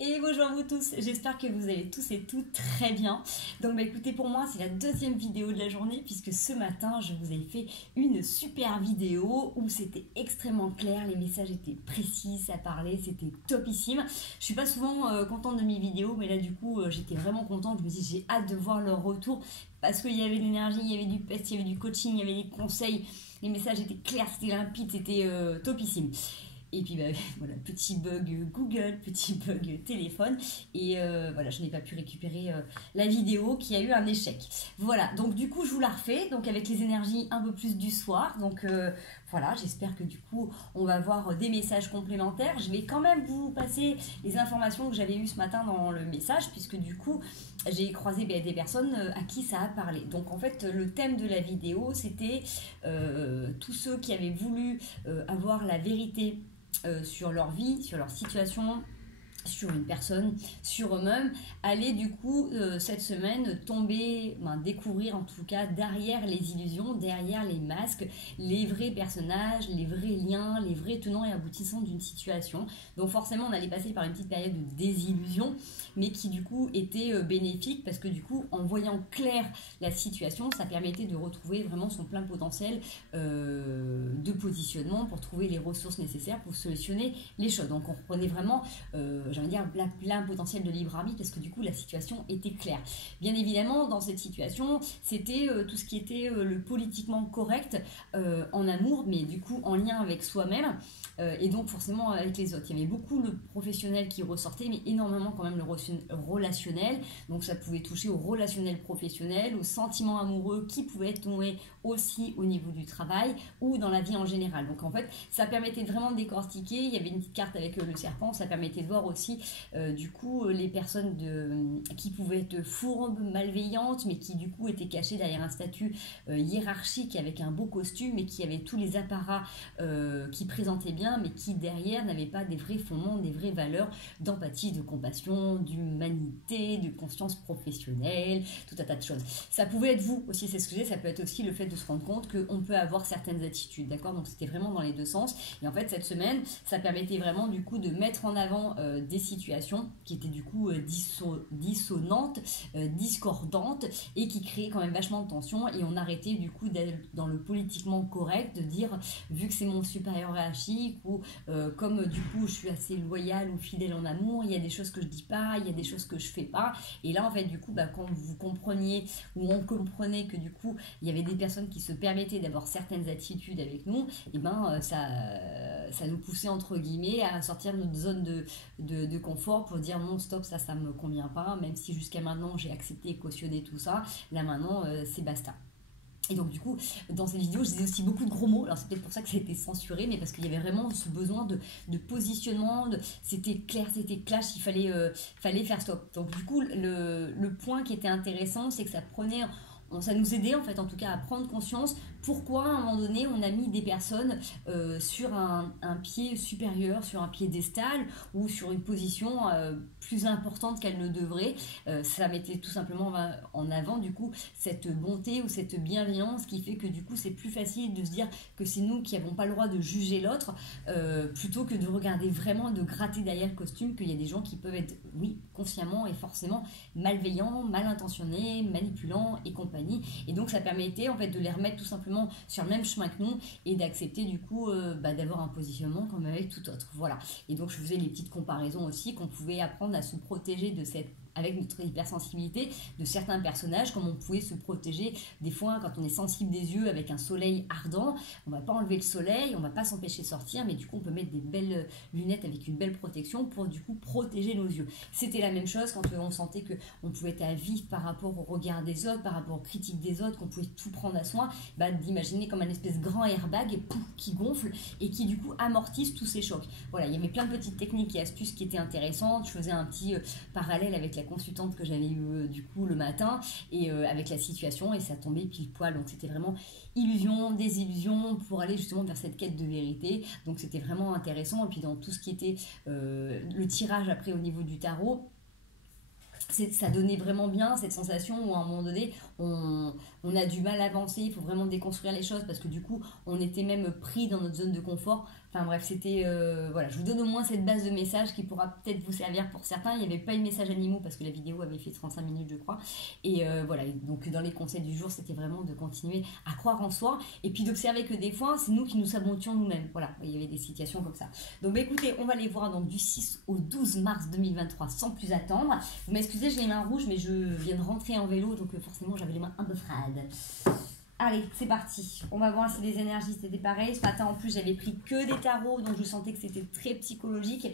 Et bonjour à vous tous, j'espère que vous allez tous et toutes très bien. Donc écoutez, pour moi c'est la deuxième vidéo de la journée puisque ce matin je vous ai fait une super vidéo où c'était extrêmement clair, les messages étaient précis, ça parlait, c'était topissime. Je suis pas souvent contente de mes vidéos, mais là du coup j'étais vraiment contente, je me dis j'ai hâte de voir leur retour parce qu'il y avait de l'énergie, il y avait du pest, il y avait du coaching, il y avait des conseils, les messages étaient clairs, c'était limpide, c'était topissime. Et puis voilà, petit bug Google, petit bug téléphone. Et voilà, je n'ai pas pu récupérer la vidéo qui a eu un échec. Voilà, donc du coup, je vous la refais, donc avec les énergies un peu plus du soir. Donc voilà, j'espère que du coup, on va avoir des messages complémentaires. Je vais quand même vous passer les informations que j'avais eues ce matin dans le message, puisque du coup, j'ai croisé des personnes à qui ça a parlé. Donc en fait, le thème de la vidéo, c'était tous ceux qui avaient voulu avoir la vérité sur leur vie, sur leur situation, sur une personne, sur eux-mêmes, aller du coup cette semaine tomber, découvrir en tout cas derrière les illusions, derrière les masques, les vrais personnages, les vrais liens, les vrais tenants et aboutissants d'une situation. Donc forcément on allait passer par une petite période de désillusion, mais qui du coup était bénéfique parce que du coup en voyant clair la situation, ça permettait de retrouver vraiment son plein potentiel de positionnement pour trouver les ressources nécessaires pour solutionner les choses. Donc on reprenait vraiment j'ai envie de dire plein potentiel de libre arbitre parce que du coup la situation était claire. Bien évidemment dans cette situation c'était tout ce qui était le politiquement correct en amour, mais du coup en lien avec soi-même et donc forcément avec les autres. Il y avait beaucoup le professionnel qui ressortait, mais énormément quand même le relationnel. Donc ça pouvait toucher au relationnel professionnel, aux sentiments amoureux qui pouvaient être noués aussi au niveau du travail ou dans la vie en général. Donc en fait ça permettait vraiment de décortiquer. Il y avait une petite carte avec le serpent, ça permettait de voir aussi du coup les personnes qui pouvaient être fourbes, malveillantes, mais qui du coup étaient cachées derrière un statut hiérarchique avec un beau costume et qui avaient tous les apparats qui présentaient bien, mais qui derrière n'avaient pas des vrais fondements, des vraies valeurs d'empathie, de compassion, d'humanité, de conscience professionnelle, tout un tas de choses. Ça pouvait être vous aussi, c'est ce que j'ai, ça peut être aussi le fait de se rendre compte qu'on peut avoir certaines attitudes, d'accord? Donc c'était vraiment dans les deux sens. Et en fait cette semaine, ça permettait vraiment du coup de mettre en avant des situations qui étaient du coup dissonantes, discordantes et qui créaient quand même vachement de tension, et on arrêtait du coup d'être dans le politiquement correct, de dire vu que c'est mon supérieur hiérarchique ou comme du coup je suis assez loyale ou fidèle en amour, il y a des choses que je dis pas, il y a des choses que je fais pas. Et là en fait du coup quand vous compreniez ou on comprenait que du coup il y avait des personnes qui se permettaient d'avoir certaines attitudes avec nous, et ça nous poussait entre guillemets à sortir de notre zone de confort pour dire non stop, ça me convient pas, même si jusqu'à maintenant j'ai accepté et cautionné tout ça, là maintenant c'est basta. Et donc du coup, dans cette vidéo, je disais aussi beaucoup de gros mots. Alors c'est peut-être pour ça que ça a été censuré, mais parce qu'il y avait vraiment ce besoin de positionnement, c'était clair, c'était clash, il fallait faire stop. Donc du coup, le point qui était intéressant, c'est que ça nous aidait en fait en tout cas à prendre conscience pourquoi à un moment donné on a mis des personnes sur un pied supérieur, sur un piédestal ou sur une position plus importante qu'elle ne devrait. Ça mettait tout simplement en avant du coup cette bonté ou cette bienveillance qui fait que du coup c'est plus facile de se dire que c'est nous qui n'avons pas le droit de juger l'autre plutôt que de regarder vraiment, de gratter derrière le costume, qu'il y a des gens qui peuvent être, oui, consciemment et forcément malveillants, mal intentionnés, manipulants et compagnie. Et donc ça permettait en fait de les remettre tout simplement sur le même chemin que nous et d'accepter du coup d'avoir un positionnement comme avec tout autre. Voilà. Et donc je faisais les petites comparaisons aussi qu'on pouvait apprendre à se protéger avec notre hypersensibilité de certains personnages, comme on pouvait se protéger des fois quand on est sensible des yeux avec un soleil ardent. On va pas enlever le soleil, on va pas s'empêcher de sortir, mais du coup on peut mettre des belles lunettes avec une belle protection pour du coup protéger nos yeux. C'était la même chose quand on sentait qu'on pouvait être à vif par rapport au regard des autres, par rapport aux critiques des autres, qu'on pouvait tout prendre à soin, d'imaginer comme un espèce de grand airbag qui gonfle et qui du coup amortisse tous ces chocs. Voilà, il y avait plein de petites techniques et astuces qui étaient intéressantes. Je faisais un petit parallèle avec la consultante que j'avais eue du coup le matin et avec la situation, et ça tombait pile poil. Donc c'était vraiment illusion, désillusion pour aller justement vers cette quête de vérité. Donc c'était vraiment intéressant. Et puis dans tout ce qui était le tirage après au niveau du tarot, ça donnait vraiment bien cette sensation où à un moment donné on a du mal à avancer, il faut vraiment déconstruire les choses parce que du coup on était même pris dans notre zone de confort Enfin bref, c'était... voilà, je vous donne au moins cette base de messages qui pourra peut-être vous servir pour certains. Il n'y avait pas eu de messages animaux parce que la vidéo avait fait 35 minutes, je crois. Et voilà, donc dans les conseils du jour, c'était vraiment de continuer à croire en soi et puis d'observer que des fois, c'est nous qui nous sabotions nous-mêmes. Voilà, il y avait des situations comme ça. Donc bah, écoutez, on va les voir donc du 6 au 12 mars 2023 sans plus attendre. Vous m'excusez, j'ai les mains rouges, mais je viens de rentrer en vélo, donc forcément, j'avais les mains un peu froides. Allez, c'est parti. On va voir si les énergies c'était pareil. Ce matin, en plus, j'avais pris que des tarots, donc je sentais que c'était très psychologique.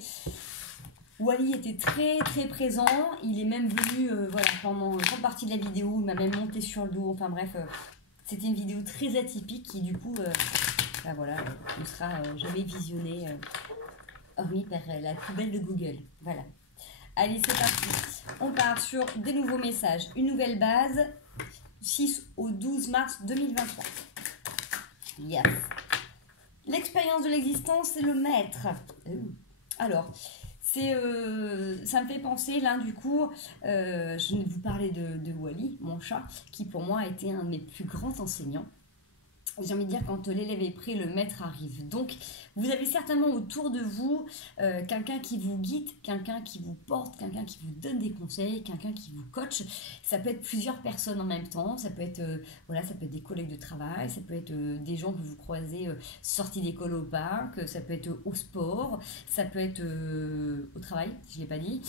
Wally était très très présent. Il est même venu voilà, pendant une grande partie de la vidéo. Il m'a même monté sur le dos. Enfin bref, c'était une vidéo très atypique qui, du coup, bah, voilà, ne sera jamais visionnée, hormis par la poubelle de Google. Voilà. Allez, c'est parti. On part sur des nouveaux messages. Une nouvelle base. 6 au 12 mars 2023. Yes. L'expérience de l'existence, c'est le maître. Alors, c'est, ça me fait penser, là, du coup, je vais vous parler de Wally, mon chat, qui pour moi a été un de mes plus grands enseignants. J'ai envie de dire, quand l'élève est prêt, le maître arrive. Donc, vous avez certainement autour de vous quelqu'un qui vous guide, quelqu'un qui vous porte, quelqu'un qui vous donne des conseils, quelqu'un qui vous coach. Ça peut être plusieurs personnes en même temps. Ça peut être, voilà, ça peut être des collègues de travail, ça peut être des gens que vous croisez sortis d'école au parc, ça peut être au sport, ça peut être au travail, si je ne l'ai pas dit.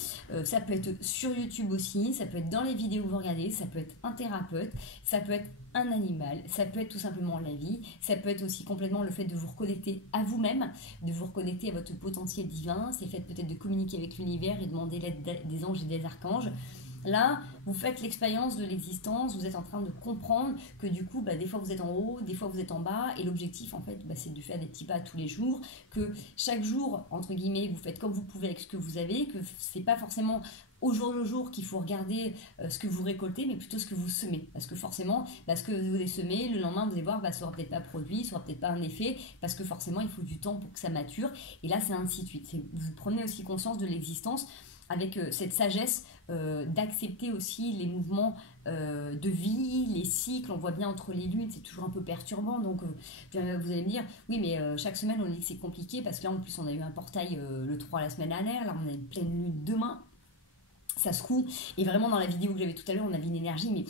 Ça peut être sur YouTube aussi, ça peut être dans les vidéos que vous regardez, ça peut être un thérapeute, ça peut être un animal, ça peut être tout simplement la vie, ça peut être aussi complètement le fait de vous reconnecter à vous-même, de vous reconnecter à votre potentiel divin, c'est le fait peut-être de communiquer avec l'univers et demander l'aide des anges et des archanges. Là, vous faites l'expérience de l'existence, vous êtes en train de comprendre que du coup, bah, des fois vous êtes en haut, des fois vous êtes en bas, et l'objectif en fait, bah, c'est de faire des petits pas tous les jours, que chaque jour, entre guillemets, vous faites comme vous pouvez avec ce que vous avez, que c'est pas forcément au jour le jour qu'il faut regarder ce que vous récoltez, mais plutôt ce que vous semez. Parce que forcément, ce que vous avez semé, le lendemain, vous allez voir, ça n'aura peut-être pas produit, ça n'aura peut-être pas un effet, parce que forcément, il faut du temps pour que ça mature. Et là, c'est ainsi de suite. Vous prenez aussi conscience de l'existence avec cette sagesse d'accepter aussi les mouvements de vie, les cycles. On voit bien entre les lunes, c'est toujours un peu perturbant. Donc, vous allez me dire, oui, mais chaque semaine, on dit que c'est compliqué, parce que là, en plus, on a eu un portail le 3 la semaine dernière, là, on a une pleine lune demain. Ça se coud, et vraiment dans la vidéo que j'avais tout à l'heure, on avait une énergie, mais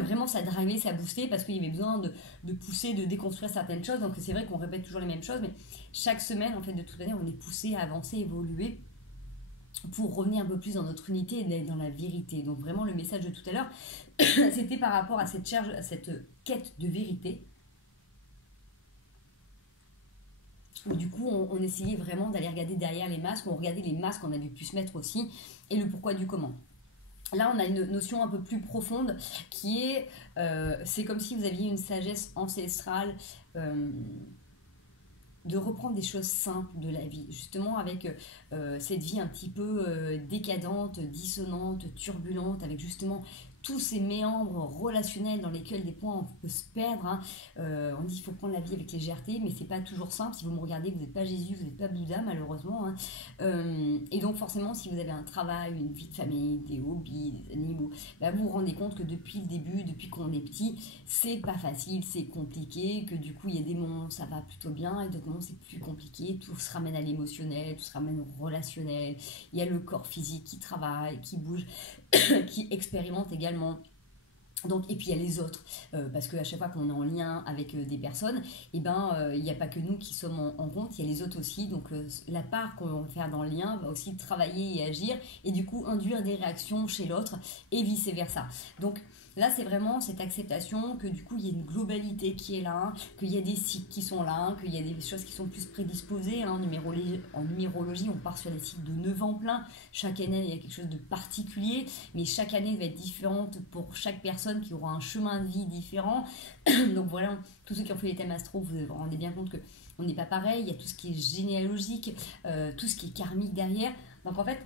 vraiment ça drivait, ça boostait, parce qu'il y avait besoin de pousser, de déconstruire certaines choses. Donc c'est vrai qu'on répète toujours les mêmes choses, mais chaque semaine, en fait, de toute manière, on est poussé à avancer, évoluer, pour revenir un peu plus dans notre unité et d'être dans la vérité. Donc vraiment, le message de tout à l'heure, c'était par rapport à cette charge, à cette quête de vérité, où du coup on essayait vraiment d'aller regarder derrière les masques, on regardait les masques qu'on avait pu se mettre aussi, et le pourquoi du comment. Là on a une notion un peu plus profonde qui est, c'est comme si vous aviez une sagesse ancestrale, de reprendre des choses simples de la vie, justement avec cette vie un petit peu décadente, dissonante, turbulente, avec justement tous ces méandres relationnels dans lesquels des fois on peut se perdre, hein. On dit qu'il faut prendre la vie avec légèreté, mais c'est pas toujours simple. Si vous me regardez, vous n'êtes pas Jésus, vous n'êtes pas Bouddha, malheureusement, hein. Et donc forcément, si vous avez un travail, une vie de famille, des hobbies, des animaux, bah, vous vous rendez compte que depuis le début, depuis qu'on est petit, c'est pas facile, c'est compliqué, que du coup il y a des moments où ça va plutôt bien et d'autres moments c'est plus compliqué, tout se ramène à l'émotionnel, tout se ramène au relationnel, il y a le corps physique qui travaille, qui bouge, qui expérimente également. Donc, et puis il y a les autres, parce qu'à chaque fois qu'on est en lien avec des personnes, il n'y a pas que nous qui sommes en compte, il y a les autres aussi. Donc la part qu'on va faire dans le lien va aussi travailler et agir, et du coup induire des réactions chez l'autre, et vice versa. Donc là, c'est vraiment cette acceptation que du coup, il y a une globalité qui est là, qu'il y a des cycles qui sont là, qu'il y a des choses qui sont plus prédisposées. Hein. En numérologie, on part sur des cycles de 9 ans plein. Chaque année, il y a quelque chose de particulier, mais chaque année va être différente pour chaque personne qui aura un chemin de vie différent. Donc voilà, tous ceux qui ont fait les thèmes astro, vous vous rendez bien compte qu'on n'est pas pareil. Il y a tout ce qui est généalogique, tout ce qui est karmique derrière. Donc en fait,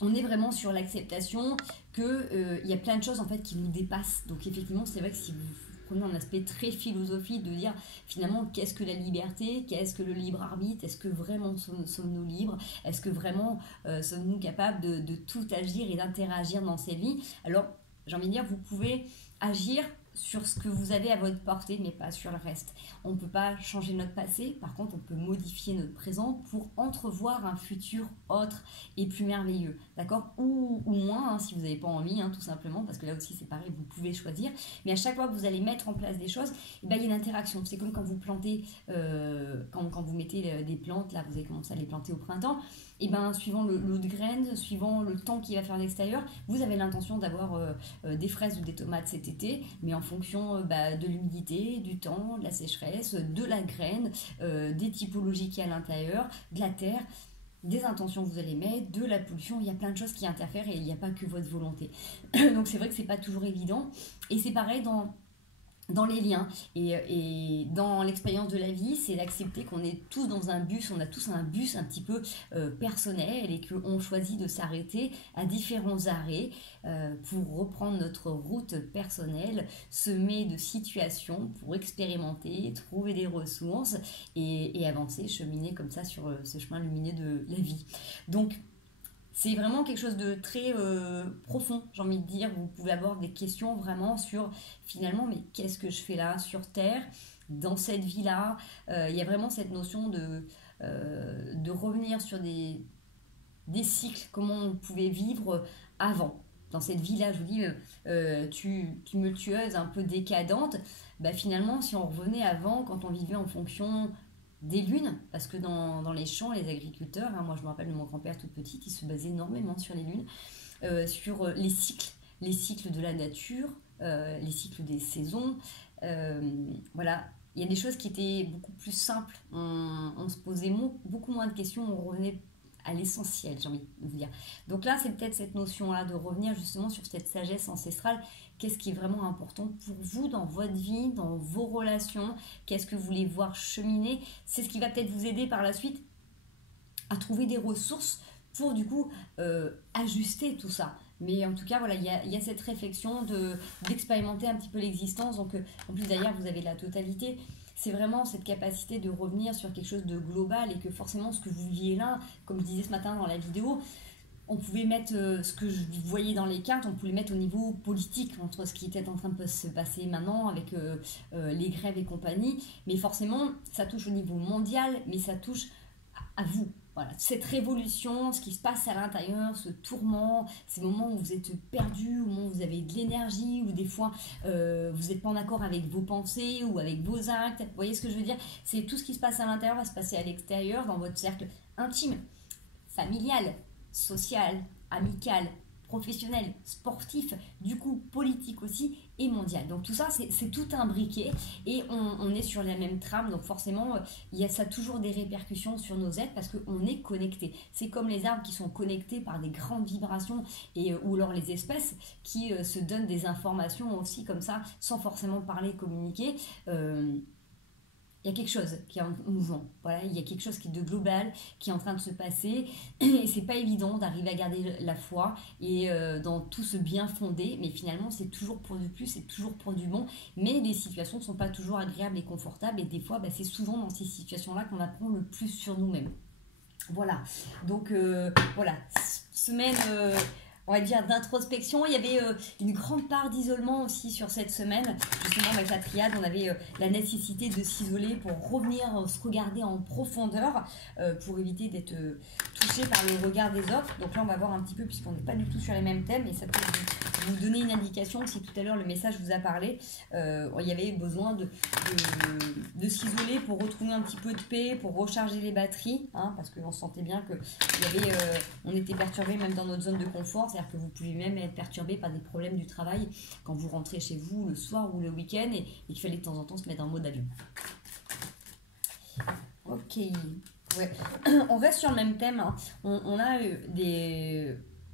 on est vraiment sur l'acceptation qu'il y a plein de choses en fait qui nous dépassent. Donc effectivement, c'est vrai que si vous prenez un aspect très philosophique de dire finalement qu'est-ce que la liberté, qu'est-ce que le libre arbitre, est-ce que vraiment sommes-nous libres, est-ce que vraiment sommes-nous capables de tout agir et d'interagir dans cette vie. Alors j'ai envie de dire, vous pouvez agir sur ce que vous avez à votre portée, mais pas sur le reste. On ne peut pas changer notre passé, par contre on peut modifier notre présent pour entrevoir un futur autre et plus merveilleux, d'accord, ou moins, hein, si vous n'avez pas envie, hein, tout simplement, parce que là aussi c'est pareil, vous pouvez choisir, mais à chaque fois que vous allez mettre en place des choses, eh ben, il y a une interaction. C'est comme quand vous plantez, quand vous mettez des plantes, là vous avez commencé à les planter au printemps, et ben suivant le lot de graines, suivant le temps qu'il va faire à l'extérieur, vous avez l'intention d'avoir des fraises ou des tomates cet été, mais en fonction de l'humidité, du temps, de la sécheresse, de la graine, des typologies qu'il y a à l'intérieur, de la terre, des intentions que vous allez mettre, de la pollution, il y a plein de choses qui interfèrent et il n'y a pas que votre volonté. Donc c'est vrai que c'est pas toujours évident, et c'est pareil dans les liens et dans l'expérience de la vie, c'est d'accepter qu'on est tous dans un bus, on a tous un bus un petit peu personnel et qu'on choisit de s'arrêter à différents arrêts pour reprendre notre route personnelle, semée de situations pour expérimenter, trouver des ressources et avancer, cheminer comme ça sur ce chemin lumineux de la vie. Donc c'est vraiment quelque chose de très profond, j'ai envie de dire. Vous pouvez avoir des questions vraiment sur finalement, mais qu'est-ce que je fais là sur Terre, dans cette vie-là. Il y a vraiment cette notion de revenir sur des cycles, comment on pouvait vivre avant. Dans cette vie-là, je vous dis, tumultueuse, un peu décadente, bah finalement, si on revenait avant, quand on vivait en fonction des lunes, parce que dans les champs, les agriculteurs, hein, moi je me rappelle de mon grand-père toute petite, il se basait énormément sur les lunes, sur les cycles de la nature, les cycles des saisons, voilà. Il y a des choses qui étaient beaucoup plus simples, on se posait beaucoup moins de questions, on revenait à l'essentiel, j'ai envie de vous dire. Donc là, c'est peut-être cette notion-là de revenir justement sur cette sagesse ancestrale. Qu'est-ce qui est vraiment important pour vous dans votre vie, dans vos relations? Qu'est-ce que vous voulez voir cheminer? C'est ce qui va peut-être vous aider par la suite à trouver des ressources pour du coup ajuster tout ça. Mais en tout cas, voilà, il y a cette réflexion d'expérimenter un petit peu l'existence. Donc, en plus d'ailleurs, vous avez la totalité. C'est vraiment cette capacité de revenir sur quelque chose de global et que forcément, ce que vous viviez là, comme je disais ce matin dans la vidéo, on pouvait mettre ce que je voyais dans les cartes, on pouvait mettre au niveau politique, entre ce qui était en train de se passer maintenant avec les grèves et compagnie. Mais forcément, ça touche au niveau mondial, mais ça touche à vous. Voilà, cette révolution, ce qui se passe à l'intérieur, ce tourment, ces moments où vous êtes perdu, où vous avez de l'énergie, où des fois vous n'êtes pas en accord avec vos pensées ou avec vos actes. Vous voyez ce que je veux dire? C'est tout ce qui se passe à l'intérieur va se passer à l'extérieur, dans votre cercle intime, familial, social, amical, professionnel, sportif, du coup politique aussi et mondial. Donc tout ça, c'est tout un briquet et on est sur la même trame. Donc forcément, ça a toujours des répercussions sur nos êtres parce qu'on est connecté. C'est comme les arbres qui sont connectés par des grandes vibrations ou alors les espèces qui se donnent des informations aussi comme ça sans forcément parler, communiquer. Il y a quelque chose qui est en mouvement, voilà, il y a quelque chose qui est de global, qui est en train de se passer, et c'est pas évident d'arriver à garder la foi et dans tout ce bien fondé, mais finalement c'est toujours pour du plus, c'est toujours pour du bon, mais les situations ne sont pas toujours agréables et confortables, et des fois c'est souvent dans ces situations-là qu'on apprend le plus sur nous-mêmes. Voilà, donc voilà, semaine... on va dire d'introspection. Il y avait une grande part d'isolement aussi sur cette semaine. Justement avec la triade, on avait la nécessité de s'isoler pour revenir se regarder en profondeur pour éviter d'être touché par le regard des autres. Donc là on va voir un petit peu, puisqu'on n'est pas du tout sur les mêmes thèmes, et ça peut vous donner une indication si tout à l'heure le message vous a parlé. Il y avait besoin de s'isoler pour retrouver un petit peu de paix, pour recharger les batteries, hein, parce qu'on sentait bien que on était perturbé même dans notre zone de confort. C'est-à-dire que vous pouvez même être perturbé par des problèmes du travail quand vous rentrez chez vous le soir ou le week-end et qu'il fallait de temps en temps se mettre en mode avion. Ok, ouais. On reste sur le même thème, hein. On a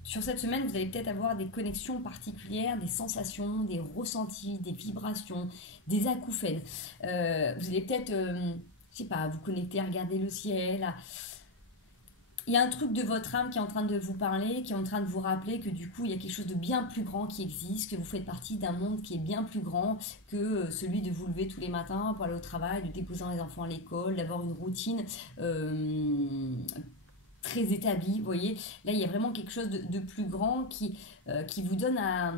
sur cette semaine, vous allez peut-être avoir des connexions particulières, des sensations, des ressentis, des vibrations, des acouphènes. Vous allez peut-être, je sais pas, vous connecter à regarder le ciel, il y a un truc de votre âme qui est en train de vous parler, qui est en train de vous rappeler que du coup, il y a quelque chose de bien plus grand qui existe, que vous faites partie d'un monde qui est bien plus grand que celui de vous lever tous les matins pour aller au travail, de déposer les enfants à l'école, d'avoir une routine très établie. Vous voyez, là, il y a vraiment quelque chose de plus grand qui vous donne à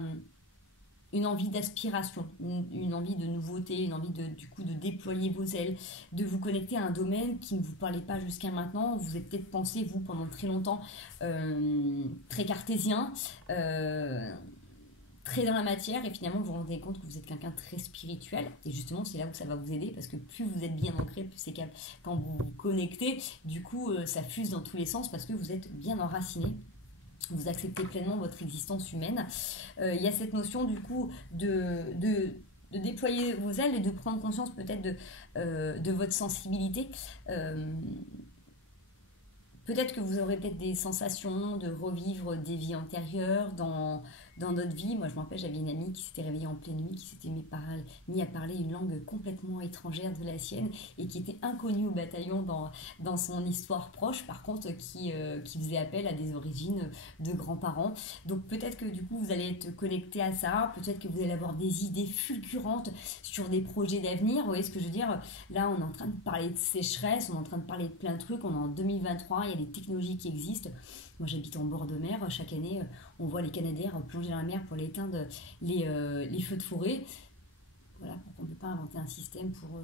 une envie d'aspiration, une envie de nouveauté, une envie du coup de déployer vos ailes, de vous connecter à un domaine qui ne vous parlait pas jusqu'à maintenant. Vous avez peut-être pensé, vous, pendant très longtemps, très cartésien, très dans la matière, et finalement vous vous rendez compte que vous êtes quelqu'un de très spirituel, et justement c'est là où ça va vous aider, parce que plus vous êtes bien ancré, plus c'est quand vous vous connectez, du coup ça fuse dans tous les sens, parce que vous êtes bien enraciné. Vous acceptez pleinement votre existence humaine. Il y a cette notion du coup de déployer vos ailes et de prendre conscience peut-être de votre sensibilité. Peut-être que vous aurez peut-être des sensations de revivre des vies antérieures dans notre vie. Moi, je me rappelle, j'avais une amie qui s'était réveillée en pleine nuit, qui s'était mis à parler une langue complètement étrangère de la sienne et qui était inconnue au bataillon dans son histoire proche, par contre, qui faisait appel à des origines de grands-parents. Donc, peut-être que du coup, vous allez être connecté à ça. Peut-être que vous allez avoir des idées fulgurantes sur des projets d'avenir. Vous voyez ce que je veux dire? Là, on est en train de parler de sécheresse, on est en train de parler de plein de trucs. On est en 2023, il y a des technologies qui existent. Moi, j'habite en bord de mer. Chaque année, on voit les Canadaires plonger dans la mer pour aller éteindre les feux de forêt. Voilà, pourquoi on ne peut pas inventer un système pour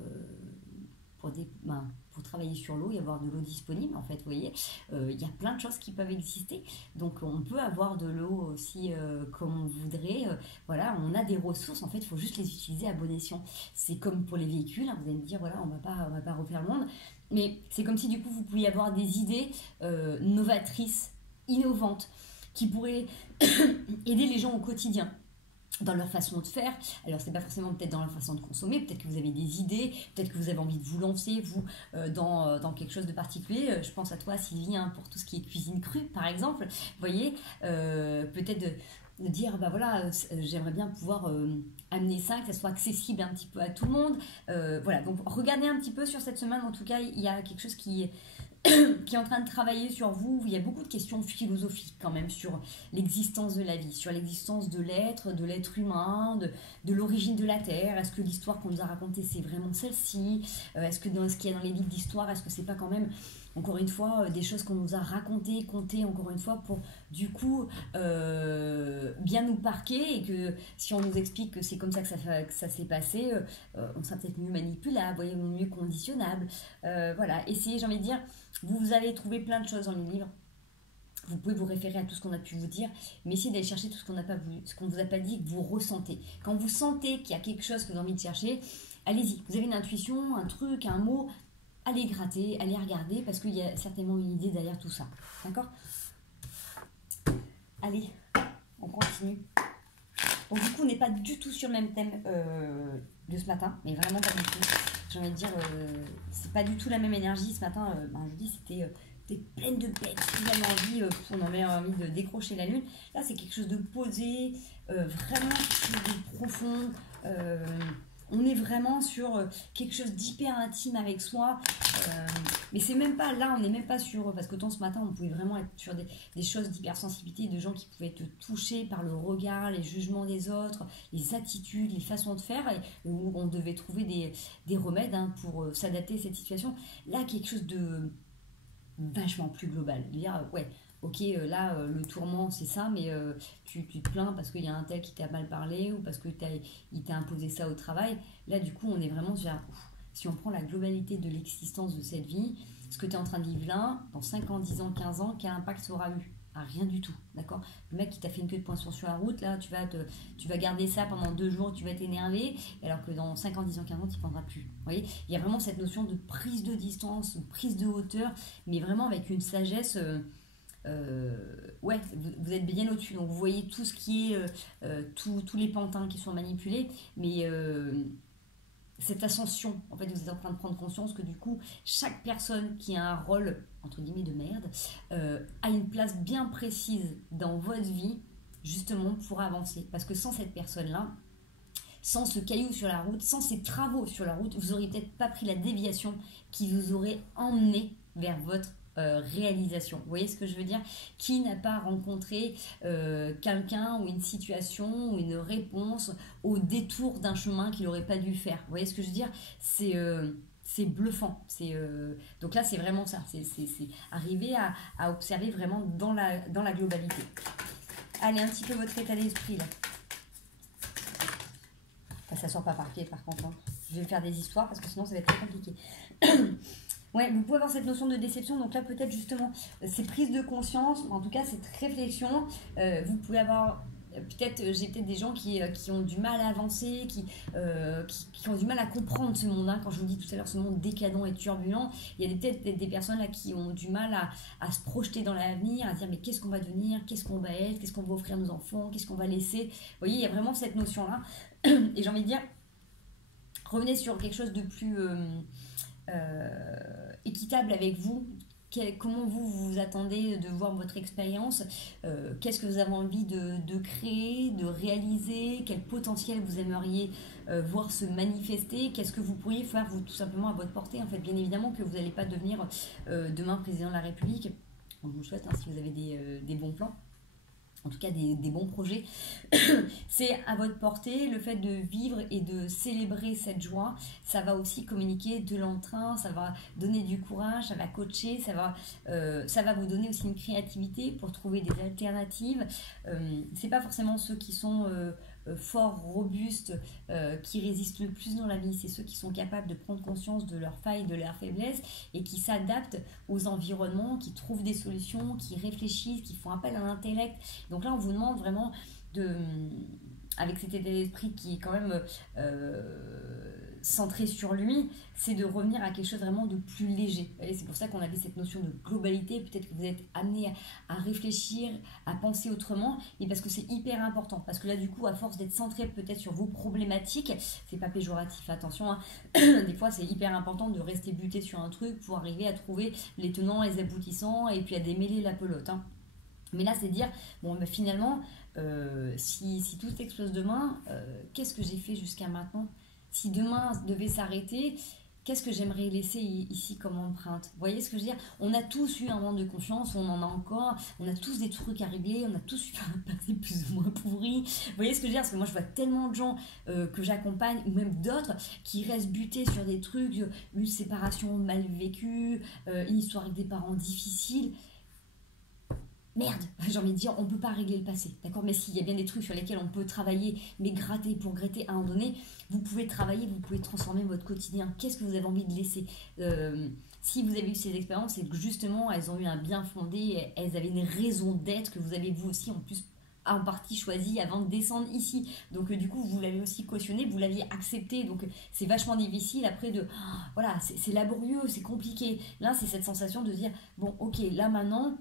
travailler sur l'eau et avoir de l'eau disponible, en fait, vous voyez. Il y a plein de choses qui peuvent exister. Donc, on peut avoir de l'eau aussi comme on voudrait. Voilà, on a des ressources, en fait, il faut juste les utiliser à bon escient. C'est comme pour les véhicules, hein, vous allez me dire, voilà, on va pas refaire le monde. Mais c'est comme si, du coup, vous pouviez avoir des idées novatrices, innovantes, qui pourraient aider les gens au quotidien dans leur façon de faire. Alors c'est pas forcément peut-être dans leur façon de consommer, peut-être que vous avez des idées, peut-être que vous avez envie de vous lancer vous dans quelque chose de particulier. Je pense à toi Sylvie, hein, pour tout ce qui est cuisine crue par exemple, vous voyez, peut-être de dire bah voilà, j'aimerais bien pouvoir amener ça, que ça soit accessible un petit peu à tout le monde. Voilà, donc regardez un petit peu sur cette semaine, en tout cas il y a quelque chose qui est en train de travailler sur vous. Il y a beaucoup de questions philosophiques quand même sur l'existence de la vie, sur l'existence de l'être humain, de l'origine de la Terre. Est-ce que l'histoire qu'on nous a racontée, c'est vraiment celle-ci? Est-ce que dans ce qu'il y a dans les livres d'histoire, est-ce que c'est pas quand même, encore une fois, des choses qu'on nous a racontées, comptées, encore une fois, pour du coup bien nous parquer, et que si on nous explique que c'est comme ça que ça s'est passé, on sera peut-être mieux manipulable, voyez, mieux conditionnable. Voilà, essayez, j'ai envie de dire, vous allez trouver plein de choses dans les livres. Vous pouvez vous référer à tout ce qu'on a pu vous dire, mais essayez d'aller chercher tout ce qu'on n'a pas voulu, ce qu'on ne vous a pas dit, que vous ressentez. Quand vous sentez qu'il y a quelque chose que vous avez envie de chercher, allez-y. Vous avez une intuition, un truc, un mot, allez gratter, allez regarder, parce qu'il y a certainement une idée derrière tout ça. D'accord? Allez, on continue. Donc du coup, on n'est pas du tout sur le même thème de ce matin, mais vraiment pas du tout. J'ai envie de dire, c'est pas du tout la même énergie. Ce matin, je dis, c'était pleine de bêtes, finalement envie, on avait envie de décrocher la lune. Là, c'est quelque chose de posé, vraiment quelque chose de profond. On est vraiment sur quelque chose d'hyper intime avec soi. Mais c'est même pas là, on n'est même pas sur, parce qu'autant ce matin, on pouvait vraiment être sur des choses d'hypersensibilité, de gens qui pouvaient être touchés par le regard, les jugements des autres, les attitudes, les façons de faire, et où on devait trouver des remèdes pour s'adapter à cette situation. Là, quelque chose de vachement plus global. Dire, ouais, ok, là, le tourment, c'est ça, mais tu te plains parce qu'il y a un tel qui t'a mal parlé, ou parce qu'il t'a imposé ça au travail. Là, du coup, on est vraiment sur, si on prend la globalité de l'existence de cette vie, ce que tu es en train de vivre là, dans 5 ans, 10 ans, 15 ans, quel impact ça aura eu? Rien du tout, d'accord? Le mec qui t'a fait une queue de poinçon sur la route, là, tu vas garder ça pendant 2 jours, tu vas t'énerver, alors que dans 5 ans, 10 ans, 15 ans, tu ne prendras plus. Vous voyez, il y a vraiment cette notion de prise de distance, de prise de hauteur, mais vraiment avec une sagesse. Ouais, vous êtes bien au-dessus, donc vous voyez tout ce qui est tous les pantins qui sont manipulés, mais cette ascension, en fait, vous êtes en train de prendre conscience que du coup, chaque personne qui a un rôle entre guillemets de merde a une place bien précise dans votre vie, justement pour avancer, parce que sans cette personne-là, sans ce caillou sur la route, sans ces travaux sur la route, vous n'auriez peut-être pas pris la déviation qui vous aurait emmené vers votre réalisation. Vous voyez ce que je veux dire? Qui n'a pas rencontré quelqu'un ou une situation ou une réponse au détour d'un chemin qu'il n'aurait pas dû faire? Vous voyez ce que je veux dire? C'est bluffant. Donc là, c'est vraiment ça. C'est arriver à observer vraiment dans la globalité. Allez, un petit peu votre état d'esprit là. Ça sort pas par pied par contre. Hein. Je vais faire des histoires parce que sinon ça va être très compliqué. Ouais, vous pouvez avoir cette notion de déception. Donc là, peut-être justement, ces prises de conscience, en tout cas cette réflexion, vous pouvez avoir... j'ai peut-être des gens qui ont du mal à avancer, qui ont du mal à comprendre ce monde. Hein. Quand je vous dis tout à l'heure, ce monde décadent et turbulent, il y a peut-être des personnes là qui ont du mal à se projeter dans l'avenir, à dire mais qu'est-ce qu'on va devenir, qu'est-ce qu'on va être, qu'est-ce qu'on va offrir à nos enfants, qu'est-ce qu'on va laisser. Vous voyez, il y a vraiment cette notion-là. Et j'ai envie de dire, revenez sur quelque chose de plus équitable avec vous. Comment vous attendez de voir votre expérience, qu'est-ce que vous avez envie de créer, de réaliser, quel potentiel vous aimeriez voir se manifester, qu'est-ce que vous pourriez faire vous tout simplement à votre portée. En fait, bien évidemment que vous n'allez pas devenir demain président de la République. On vous le souhaite hein, si vous avez des bons plans. En tout cas des bons projets, c'est à votre portée. Le fait de vivre et de célébrer cette joie, ça va aussi communiquer de l'entrain, ça va donner du courage, ça va coacher, ça va vous donner aussi une créativité pour trouver des alternatives. C'est pas forcément ceux qui sont forts, robustes, qui résistent le plus dans la vie, c'est ceux qui sont capables de prendre conscience de leurs failles, de leurs faiblesses et qui s'adaptent aux environnements, qui trouvent des solutions, qui réfléchissent, qui font appel à l'intellect. Donc là, on vous demande vraiment avec cet état d'esprit qui est quand même centré sur lui, c'est de revenir à quelque chose vraiment de plus léger. C'est pour ça qu'on avait cette notion de globalité. Peut-être que vous êtes amené à réfléchir, à penser autrement, et parce que c'est hyper important. Parce que là, du coup, à force d'être centré peut-être sur vos problématiques, c'est pas péjoratif, attention, hein. Des fois, c'est hyper important de rester buté sur un truc pour arriver à trouver les tenants et les aboutissants, et puis à démêler la pelote, hein. Mais là, c'est dire, bon, ben, finalement, si tout explose demain, qu'est-ce que j'ai fait jusqu'à maintenant ? Si demain devait s'arrêter, qu'est-ce que j'aimerais laisser ici comme empreinte ? Vous voyez ce que je veux dire ? On a tous eu un manque de confiance, on en a encore, on a tous des trucs à régler, on a tous eu un passé plus ou moins pourri. Vous voyez ce que je veux dire ? Parce que moi, je vois tellement de gens que j'accompagne, ou même d'autres, qui restent butés sur des trucs, une séparation mal vécue, une histoire avec des parents difficiles. Merde, j'ai envie de dire, on ne peut pas régler le passé, d'accord ? Mais s'il y a bien des trucs sur lesquels on peut travailler, mais gratter pour gratter à un moment donné, vous pouvez travailler, vous pouvez transformer votre quotidien. Qu'est-ce que vous avez envie de laisser ? Si vous avez eu ces expériences, c'est que justement, elles ont eu un bien fondé, elles avaient une raison d'être que vous avez vous aussi en plus en partie choisi avant de descendre ici. Donc du coup, vous l'avez aussi cautionné, vous l'aviez accepté. Donc c'est vachement difficile après de... voilà, c'est laborieux, c'est compliqué. Là, c'est cette sensation de dire, bon, ok, là maintenant...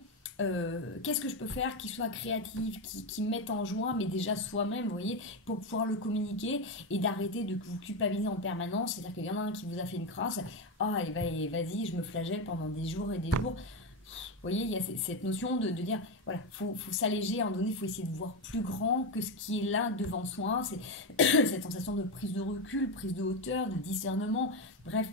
qu'est-ce que je peux faire qui soit créatif, qui mette en joie, mais déjà soi-même, vous voyez, pour pouvoir le communiquer et d'arrêter de vous culpabiliser en permanence. C'est-à-dire qu'il y en a un qui vous a fait une crasse, et vas-y, je me flagelle pendant des jours et des jours. Vous voyez, il y a cette notion de dire, voilà, faut s'alléger, à un moment donné, il faut essayer de voir plus grand que ce qui est là devant soi. C'est cette sensation de prise de recul, prise de hauteur, de discernement, bref.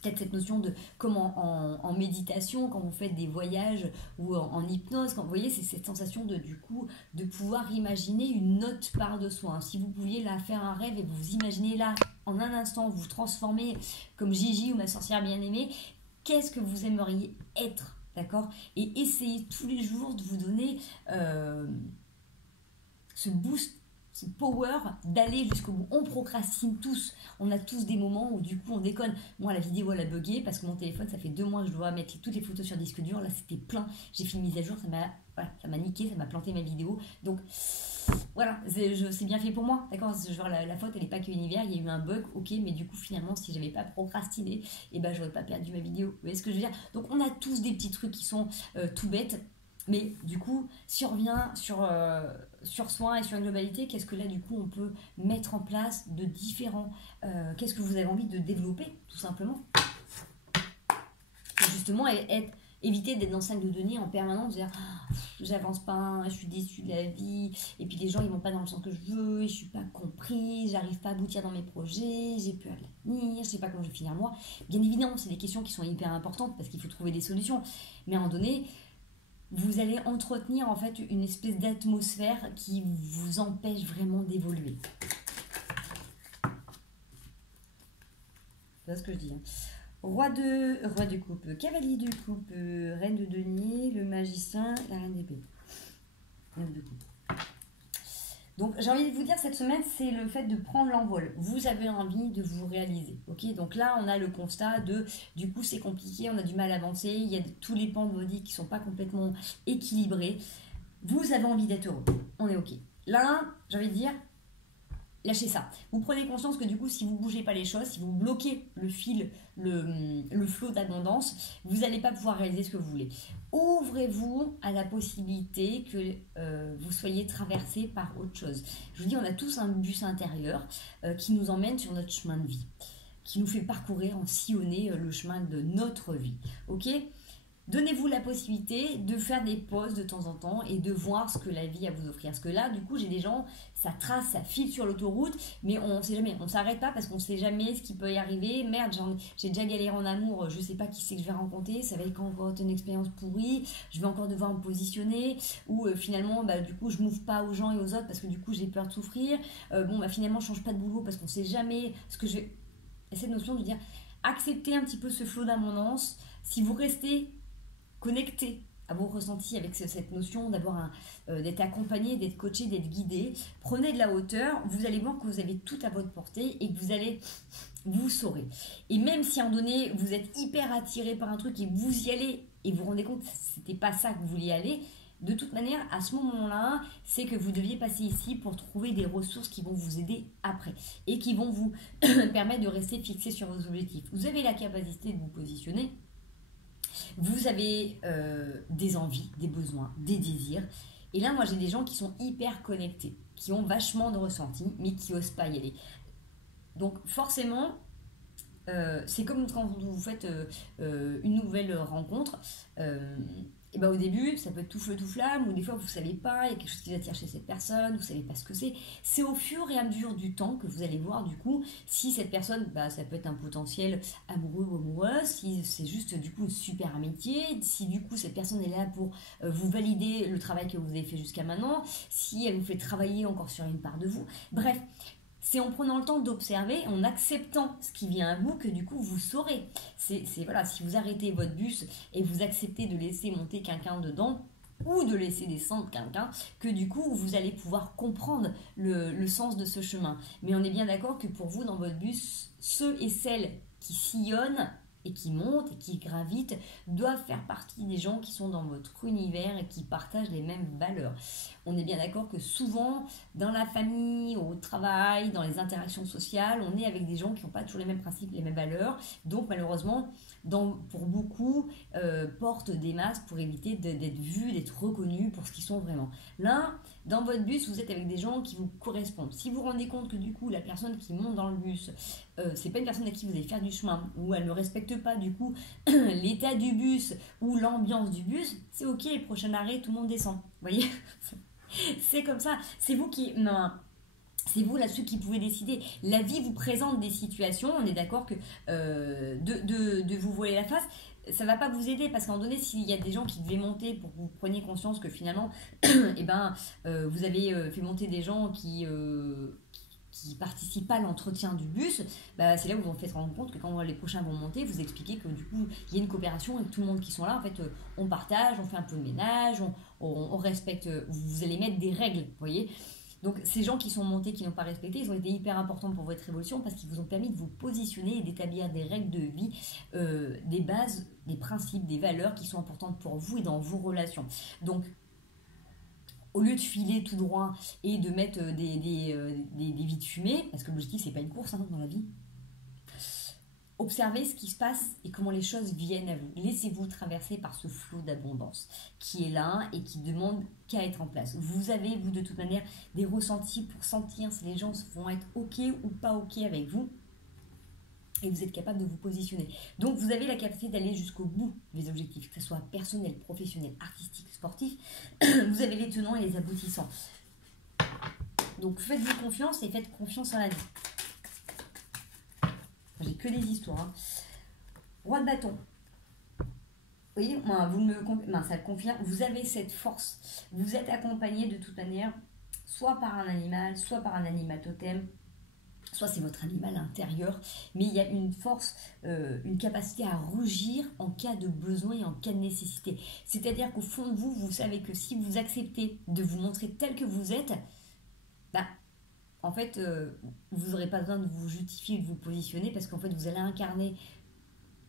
Peut-être cette notion de comment en méditation, quand vous faites des voyages ou en hypnose, quand vous voyez, c'est cette sensation du coup de pouvoir imaginer une autre part de soi. Si vous pouviez là faire un rêve et vous imaginez là en un instant vous transformer comme Gigi ou ma sorcière bien-aimée, qu'est-ce que vous aimeriez être, d'accord ? Et essayez tous les jours de vous donner ce boost, ce power d'aller jusqu'au bout. On procrastine tous, on a tous des moments où du coup on déconne. Moi la vidéo elle a bugué parce que mon téléphone ça fait 2 mois que je dois mettre toutes les photos sur disque dur, là c'était plein, j'ai fait une mise à jour, ça m'a niqué, ça m'a planté ma vidéo, donc voilà, c'est bien fait pour moi, d'accord, genre la faute elle n'est pas que univers, il y a eu un bug, ok, mais du coup finalement si j'avais pas procrastiné, et ben j'aurais pas perdu ma vidéo, vous voyez ce que je veux dire ? Donc on a tous des petits trucs qui sont tout bêtes. Mais du coup, si on revient sur soi et sur une globalité, qu'est-ce que là, du coup, on peut mettre en place de différent ? Qu'est-ce que vous avez envie de développer, tout simplement ? Et justement, éviter d'être dans le sac de Denis en permanence, dire j'avance pas, je suis déçue de la vie, et puis les gens, ils vont pas dans le sens que je veux, et je suis pas comprise, j'arrive pas à aboutir dans mes projets, j'ai peur de l'avenir, je sais pas comment je vais finir moi. Bien évidemment, c'est des questions qui sont hyper importantes parce qu'il faut trouver des solutions. Mais à un moment donné, vous allez entretenir en fait une espèce d'atmosphère qui vous empêche vraiment d'évoluer. C'est ce que je dis. Hein. Roi de coupe, cavalier de coupe, reine de denier, le magicien, la reine d'épée. Reine de coupe. Donc j'ai envie de vous dire, cette semaine, c'est le fait de prendre l'envol. Vous avez envie de vous réaliser. Ok, donc là, on a le constat de, du coup, c'est compliqué, on a du mal à avancer, il y a tous les pans de votre vie qui ne sont pas complètement équilibrés. Vous avez envie d'être heureux. On est ok. Là, j'ai envie de dire, lâchez ça. Vous prenez conscience que du coup, si vous ne bougez pas les choses, si vous bloquez le fil, le flot d'abondance, vous n'allez pas pouvoir réaliser ce que vous voulez. Ouvrez-vous à la possibilité que vous soyez traversé par autre chose. Je vous dis, on a tous un bus intérieur qui nous emmène sur notre chemin de vie, qui nous fait parcourir, sillonner le chemin de notre vie. Ok ? Donnez-vous la possibilité de faire des pauses de temps en temps et de voir ce que la vie a à vous offrir. Parce que là, du coup, j'ai des gens, ça trace, ça file sur l'autoroute, mais on ne sait jamais, on ne s'arrête pas parce qu'on ne sait jamais ce qui peut y arriver. Merde, j'ai déjà galéré en amour, je ne sais pas qui c'est que je vais rencontrer, ça va être encore une expérience pourrie, je vais encore devoir me positionner, ou finalement, du coup, je m'ouvre pas aux gens et aux autres parce que du coup, j'ai peur de souffrir. Finalement, je change pas de boulot parce qu'on ne sait jamais ce que je vais... Et cette notion de dire, acceptez un petit peu ce flot d'abondance. Si vous restez connecté à vos ressentis avec cette notion d'être accompagné, d'être coaché, d'être guidé. Prenez de la hauteur, vous allez voir que vous avez tout à votre portée et que vous saurez. Et même si à un moment donné, vous êtes hyper attiré par un truc et vous y allez et vous vous rendez compte que c'était pas ça que vous vouliez aller, de toute manière, à ce moment-là, c'est que vous deviez passer ici pour trouver des ressources qui vont vous aider après et qui vont vous permettre de rester fixé sur vos objectifs. Vous avez la capacité de vous positionner. Vous avez des envies, des besoins, des désirs. Et là, moi, j'ai des gens qui sont hyper connectés, qui ont vachement de ressentis, mais qui n'osent pas y aller. Donc, forcément, c'est comme quand vous faites une nouvelle rencontre. Et au début, ça peut être tout feu, tout flamme, ou des fois, vous ne savez pas, il y a quelque chose qui vous attire chez cette personne, vous ne savez pas ce que c'est. C'est au fur et à mesure du temps que vous allez voir, du coup, si cette personne, ça peut être un potentiel amoureux ou amoureuse, si c'est juste, du coup, une super amitié, si, du coup, cette personne est là pour vous valider le travail que vous avez fait jusqu'à maintenant, si elle vous fait travailler encore sur une part de vous. Bref, c'est en prenant le temps d'observer, en acceptant ce qui vient à vous, que du coup vous saurez. Voilà, si vous arrêtez votre bus et vous acceptez de laisser monter quelqu'un dedans, ou de laisser descendre quelqu'un, que du coup vous allez pouvoir comprendre le sens de ce chemin. Mais on est bien d'accord que pour vous, dans votre bus, ceux et celles qui sillonnent et qui montent et qui gravitent doivent faire partie des gens qui sont dans votre univers et qui partagent les mêmes valeurs. On est bien d'accord que souvent, dans la famille, au travail, dans les interactions sociales, on est avec des gens qui n'ont pas toujours les mêmes principes, les mêmes valeurs. Donc malheureusement, pour beaucoup, portent des masques pour éviter d'être vus, d'être reconnus pour ce qu'ils sont vraiment. Là, dans votre bus, vous êtes avec des gens qui vous correspondent. Si vous vous rendez compte que du coup, la personne qui monte dans le bus, c'est pas une personne à qui vous allez faire du chemin, ou elle ne respecte pas du coup l'état du bus ou l'ambiance du bus, c'est ok, prochain arrêt, tout le monde descend. Vous voyez? C'est comme ça. C'est vous qui... Non. C'est vous là-dessus qui pouvez décider. La vie vous présente des situations, on est d'accord que de vous voiler la face, ça ne va pas vous aider parce qu'à un moment donné, s'il y a des gens qui devaient monter pour que vous preniez conscience que finalement, vous avez fait monter des gens qui participent pas à l'entretien du bus, c'est là où vous vous faites rendre compte que quand les prochains vont monter, vous expliquez que du coup, il y a une coopération avec tout le monde qui sont là. En fait, on partage, on fait un peu de ménage, on respecte, vous allez mettre des règles, vous voyez. Donc ces gens qui sont montés, qui n'ont pas respecté, ils ont été hyper importants pour votre évolution parce qu'ils vous ont permis de vous positionner et d'établir des règles de vie, des bases, des principes, des valeurs qui sont importantes pour vous et dans vos relations. Donc au lieu de filer tout droit et de mettre des vies de fumée, parce que l'objectif c'est pas une course dans la vie, observez ce qui se passe et comment les choses viennent à vous. Laissez-vous traverser par ce flot d'abondance qui est là et qui demande qu'à être en place. Vous avez, vous, de toute manière, des ressentis pour sentir si les gens vont être OK ou pas OK avec vous. Et vous êtes capable de vous positionner. Donc, vous avez la capacité d'aller jusqu'au bout des objectifs, que ce soit personnel, professionnel, artistique, sportif. Vous avez les tenants et les aboutissants. Donc, faites-vous confiance et faites confiance à la vie. J'ai que des histoires. Hein. Roi de bâton. Vous voyez, ça le confirme. Vous avez cette force. Vous êtes accompagné de toute manière, soit par un animal, soit par un animal totem, soit c'est votre animal intérieur. Mais il y a une force, une capacité à rugir en cas de besoin et en cas de nécessité. C'est-à-dire qu'au fond de vous, vous savez que si vous acceptez de vous montrer tel que vous êtes, bah, en fait, vous n'aurez pas besoin de vous justifier, de vous positionner, parce qu'en fait, vous allez incarner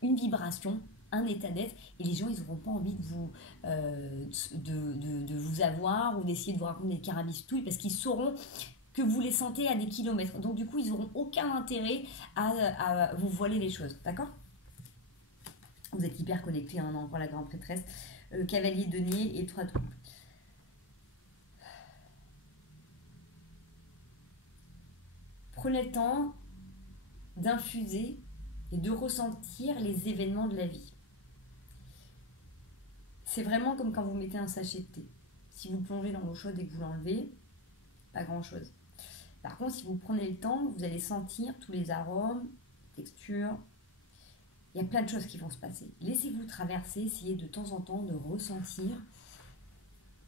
une vibration, un état d'être, et les gens, ils n'auront pas envie de vous, de vous avoir ou d'essayer de vous raconter des carabistouilles, parce qu'ils sauront que vous les sentez à des kilomètres. Donc, du coup, ils n'auront aucun intérêt à vous voiler les choses. D'accord? Vous êtes hyper connectés, hein, encore la grande prêtresse. Cavalier de denier et 3 de coupe. Prenez le temps d'infuser et de ressentir les événements de la vie. C'est vraiment comme quand vous mettez un sachet de thé. Si vous plongez dans l'eau chaude et que vous l'enlevez, pas grand-chose. Par contre, si vous prenez le temps, vous allez sentir tous les arômes, textures. Il y a plein de choses qui vont se passer. Laissez-vous traverser, essayez de temps en temps de ressentir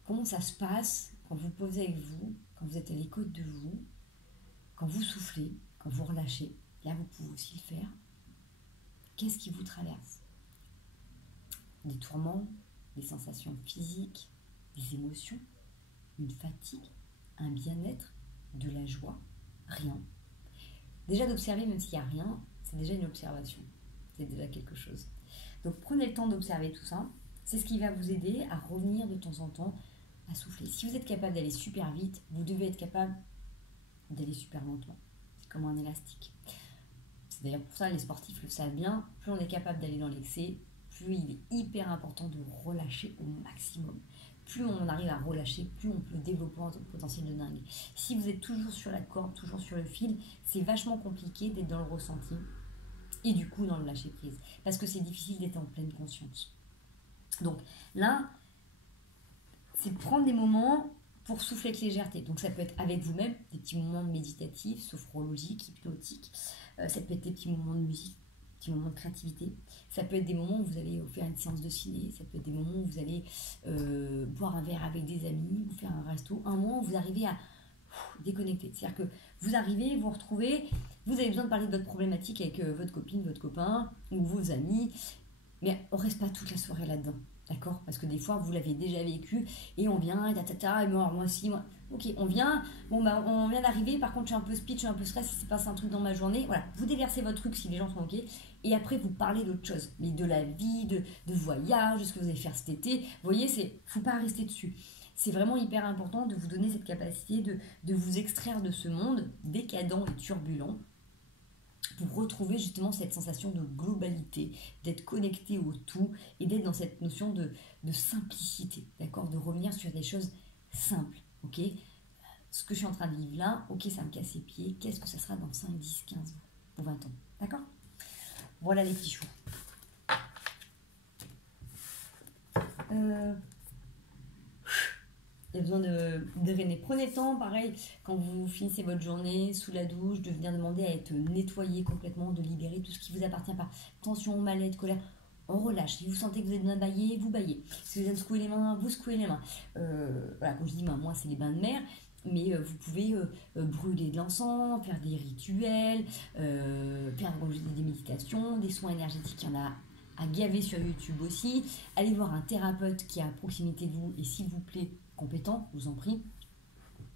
comment ça se passe quand vous posez avec vous, quand vous êtes à l'écoute de vous, quand vous soufflez, quand vous relâchez. Là, vous pouvez aussi le faire. Qu'est-ce qui vous traverse? Des tourments, des sensations physiques, des émotions, une fatigue, un bien-être, de la joie, rien. Déjà d'observer, même s'il n'y a rien, c'est déjà une observation. C'est déjà quelque chose. Donc prenez le temps d'observer tout ça. C'est ce qui va vous aider à revenir de temps en temps à souffler. Si vous êtes capable d'aller super vite, vous devez être capable d'aller super lentement. C'est comme un élastique. C'est d'ailleurs pour ça que les sportifs le savent bien. Plus on est capable d'aller dans l'excès, plus il est hyper important de relâcher au maximum. Plus on arrive à relâcher, plus on peut développer un potentiel de dingue. Si vous êtes toujours sur la corde, toujours sur le fil, c'est vachement compliqué d'être dans le ressenti et du coup dans le lâcher prise. Parce que c'est difficile d'être en pleine conscience. Donc là, c'est de prendre des moments pour souffler avec légèreté. Donc ça peut être avec vous-même, des petits moments méditatifs, sophrologiques, hypnotiques. Ça peut être des petits moments de musique, des petits moments de créativité. Ça peut être des moments où vous allez faire une séance de ciné. Ça peut être des moments où vous allez boire un verre avec des amis, vous faire un resto. Un moment où vous arrivez à déconnecter. C'est-à-dire que vous arrivez, vous retrouvez, vous avez besoin de parler de votre problématique avec votre copine, votre copain ou vos amis. Mais on ne reste pas toute la soirée là-dedans. D'accord? Parce que des fois, vous l'avez déjà vécu et on vient, et tatata, et moi aussi, moi. Ok, on vient, bon bah on vient d'arriver, par contre je suis un peu speed, je suis un peu stress, il se passe un truc dans ma journée. Voilà, vous déversez votre truc si les gens sont ok, et après vous parlez d'autre chose, mais de la vie, de voyage, de ce que vous allez faire cet été. Vous voyez, faut pas rester dessus. C'est vraiment hyper important de vous donner cette capacité de vous extraire de ce monde décadent et turbulent pour retrouver justement cette sensation de globalité, d'être connecté au tout et d'être dans cette notion de simplicité, d'accord? De revenir sur des choses simples, ok? Ce que je suis en train de vivre là, ok, ça me casse les pieds, qu'est-ce que ça sera dans 5, 10, 15 ou 20 ans, d'accord? Voilà les petits choux. Il y a besoin de drainer. Prenez le temps, pareil, quand vous finissez votre journée sous la douche, de venir demander à être nettoyé complètement, de libérer tout ce qui ne vous appartient pas. Tension, mal-être, colère, on relâche. Si vous sentez que vous êtes bien baillé, vous baillez. Si vous êtes secouer les mains, vous secouez les mains. Voilà, quand je dis main, moi, c'est les bains de mer. Mais vous pouvez brûler de l'encens, faire des rituels, faire des méditations, des soins énergétiques. Il y en a à gaver sur YouTube aussi. Allez voir un thérapeute qui est à proximité de vous et s'il vous plaît, compétent, je vous en prie.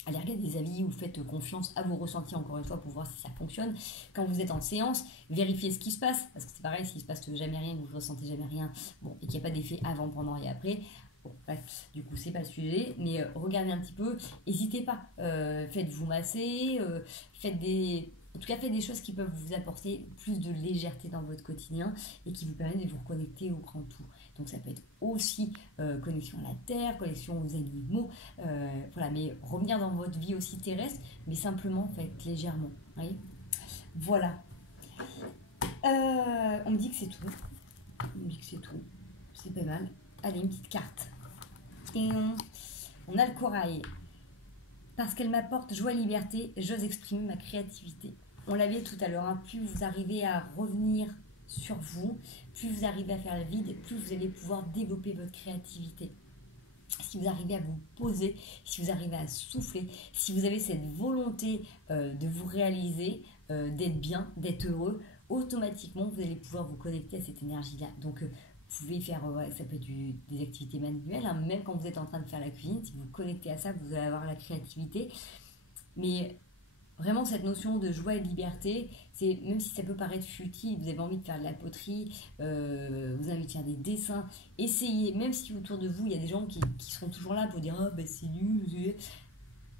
Allez regarder des avis ou faites confiance à vos ressentis encore une fois pour voir si ça fonctionne. Quand vous êtes en séance, vérifiez ce qui se passe, parce que c'est pareil, s'il ne se passe jamais rien, vous ne ressentez jamais rien, bon, et qu'il n'y a pas d'effet avant, pendant et après, bon, bref, du coup, c'est pas le sujet, mais regardez un petit peu, n'hésitez pas, faites-vous masser, en tout cas, faites des choses qui peuvent vous apporter plus de légèreté dans votre quotidien et qui vous permettent de vous reconnecter au grand tout. Donc ça peut être aussi connexion à la terre, connexion aux animaux, voilà, mais revenir dans votre vie aussi terrestre, mais simplement faites légèrement. Voyez, voilà. On me dit que c'est tout. On me dit que c'est tout. C'est pas mal. Allez, une petite carte. On a le corail. Parce qu'elle m'apporte joie et liberté, j'ose exprimer ma créativité. On l'avait tout à l'heure, hein, plus vous arrivez à revenir sur vous, plus vous arrivez à faire le vide, plus vous allez pouvoir développer votre créativité. Si vous arrivez à vous poser, si vous arrivez à souffler, si vous avez cette volonté de vous réaliser, d'être bien, d'être heureux, automatiquement vous allez pouvoir vous connecter à cette énergie-là. Donc vous pouvez faire, ça peut être des activités manuelles, hein, même quand vous êtes en train de faire la cuisine, si vous vous connectez à ça, vous allez avoir la créativité. Mais vraiment, cette notion de joie et de liberté, c'est même si ça peut paraître futile, vous avez envie de faire de la poterie, vous avez envie de faire des dessins, essayez, même si autour de vous, il y a des gens qui seront toujours là pour dire « Oh, ben c'est nul »,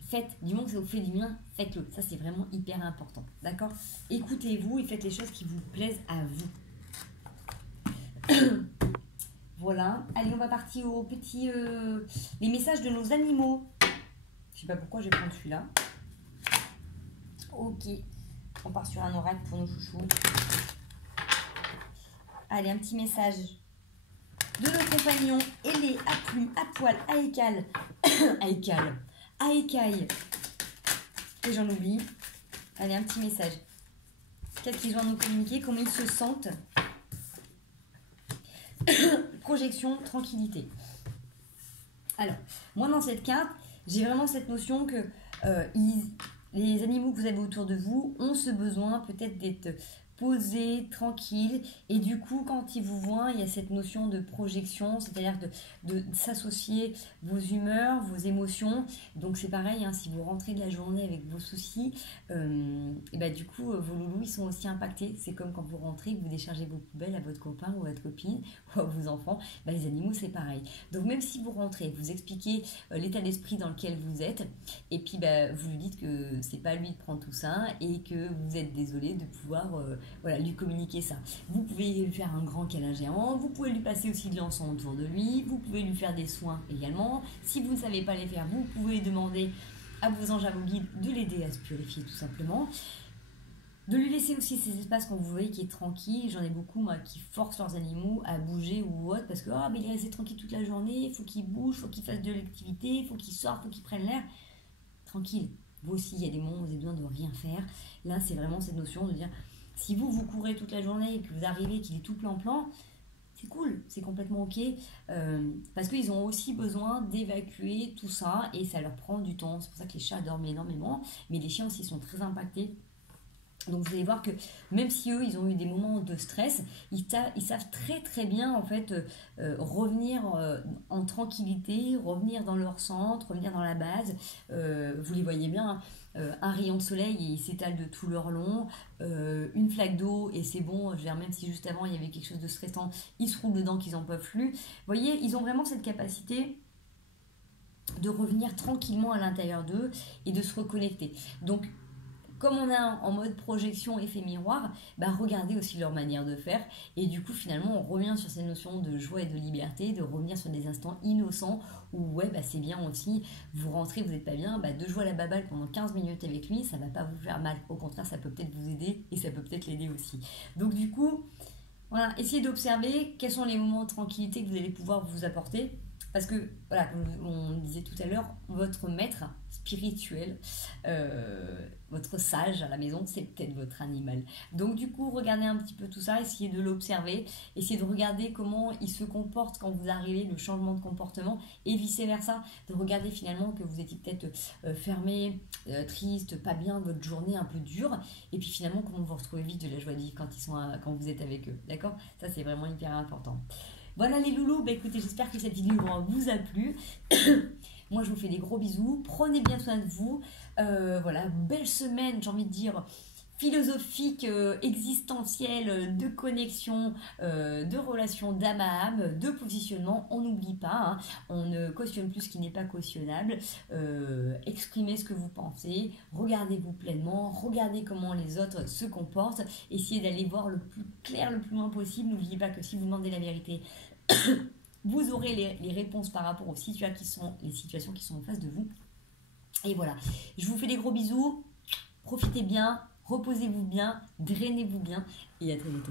faites, du moment que ça vous fait du bien, faites-le. Ça, c'est vraiment hyper important, d'accord? Écoutez-vous et faites les choses qui vous plaisent à vous. Voilà. Allez, on va partir aux petits... les messages de nos animaux. Je sais pas pourquoi je vais prendre celui-là. Ok. On part sur un oracle pour nos chouchous. Allez, un petit message de nos compagnons ailés, à plumes, à poil, à écailles. À écailles. Et j'en oublie. Allez, un petit message. Qu'est-ce qu'ils ont à nous communiquer? Comment ils se sentent? Projection, tranquillité. Alors, moi dans cette carte, j'ai vraiment cette notion que les animaux que vous avez autour de vous ont ce besoin peut-être d'être posés, tranquilles, et du coup quand ils vous voient, il y a cette notion de projection, c'est-à-dire de s'associer vos humeurs, vos émotions. Donc c'est pareil, hein, si vous rentrez de la journée avec vos soucis, et bah, du coup vos loulous ils sont aussi impactés. C'est comme quand vous rentrez, que vous déchargez vos poubelles à votre copain ou à votre copine ou à vos enfants, bah, les animaux c'est pareil. Donc même si vous rentrez, vous expliquez l'état d'esprit dans lequel vous êtes, et puis bah, vous lui dites que c'est pas lui de prendre tout ça et que vous êtes désolé de pouvoir voilà, lui communiquer ça. Vous pouvez lui faire un grand câlin géant, vous pouvez lui passer aussi de l'encens autour de lui, vous pouvez lui faire des soins également. Si vous ne savez pas les faire, vous pouvez demander à vos anges, à vos guides de l'aider à se purifier tout simplement. De lui laisser aussi ces espaces quand vous voyez qu'il est tranquille. J'en ai beaucoup moi qui forcent leurs animaux à bouger ou autre parce que mais il est resté tranquille toute la journée, il faut qu'il bouge, il faut qu'il fasse de l'activité, il faut qu'il sorte, il faut qu'il prenne l'air. Tranquille. Vous aussi, il y a des moments où vous avez besoin de rien faire. Là, c'est vraiment cette notion de dire si vous courez toute la journée et que vous arrivez qu'il est tout plan-plan, c'est cool, c'est complètement ok, parce qu'ils ont aussi besoin d'évacuer tout ça et ça leur prend du temps. C'est pour ça que les chats dorment énormément, mais les chiens aussi sont très impactés. Donc vous allez voir que même si eux ils ont eu des moments de stress, ils savent très très bien en fait revenir en tranquillité, revenir dans leur centre, revenir dans la base. Vous les voyez bien, un rayon de soleil et ils s'étalent de tout leur long, une flaque d'eau et c'est bon. Je veux dire, même si juste avant il y avait quelque chose de stressant, ils se roulent dedans qu'ils n'en peuvent plus. Vous voyez, ils ont vraiment cette capacité de revenir tranquillement à l'intérieur d'eux et de se reconnecter. Donc comme on est en mode projection, effet miroir, bah regardez aussi leur manière de faire. Et du coup, finalement, on revient sur ces notions de joie et de liberté, de revenir sur des instants innocents où, ouais, bah c'est bien aussi, vous rentrez, vous n'êtes pas bien, bah de jouer à la baballe pendant 15 minutes avec lui, ça ne va pas vous faire mal. Au contraire, ça peut peut-être vous aider et ça peut peut-être l'aider aussi. Donc du coup, voilà, essayez d'observer quels sont les moments de tranquillité que vous allez pouvoir vous apporter. Parce que, voilà, comme on disait tout à l'heure, votre maître spirituel, votre sage à la maison, c'est peut-être votre animal. Donc du coup, regardez un petit peu tout ça, essayez de l'observer, essayez de regarder comment il se comporte quand vous arrivez, le changement de comportement, et vice-versa, de regarder finalement que vous étiez peut-être fermé, triste, pas bien, votre journée un peu dure, et puis finalement comment vous retrouvez vite de la joie de vivre quand vous êtes avec eux, d'accord? Ça c'est vraiment hyper important. Voilà les loulous, bah écoutez, j'espère que cette vidéo vous a plu. Moi, je vous fais des gros bisous. Prenez bien soin de vous. Voilà, belle semaine, j'ai envie de dire, philosophique, existentielle, de connexion, de relation d'âme à âme, de positionnement. On n'oublie pas, hein, on ne cautionne plus ce qui n'est pas cautionnable. Exprimez ce que vous pensez, regardez-vous pleinement, regardez comment les autres se comportent, essayez d'aller voir le plus clair, le plus loin possible. N'oubliez pas que si vous demandez la vérité, vous aurez les réponses par rapport aux situations qui sont en face de vous. Et voilà, je vous fais des gros bisous, profitez bien, reposez-vous bien, drainez-vous bien et à très bientôt.